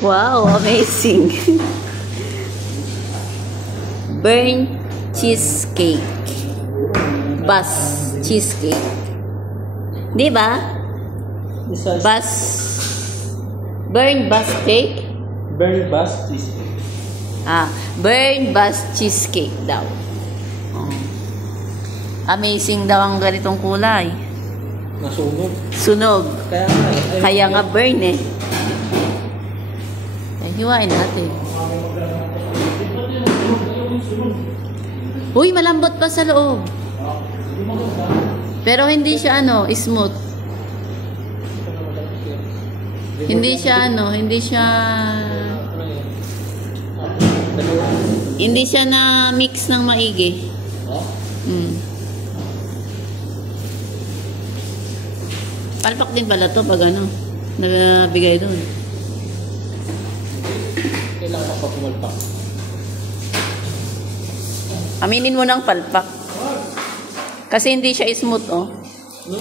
Wow, amazing. Burnt cheesecake. Bus cheesecake. Di ba? Bus. Burnt bus cake? Burnt bus cheesecake. Burnt bus cheesecake daw. Oh. Amazing daw ang ganitong kulay. Nasunog. Sunog. Kaya nga burn eh. Ay, hiwain natin. Uy, malambot pa sa loob. Pero hindi siya smooth. Hindi siya hindi siya na mix ng maigi. Palpak din pala to pag nabigay doon. Kailangan pa pumalpak. Aminin mo ng palpak. Kasi hindi siya smooth, oh. No.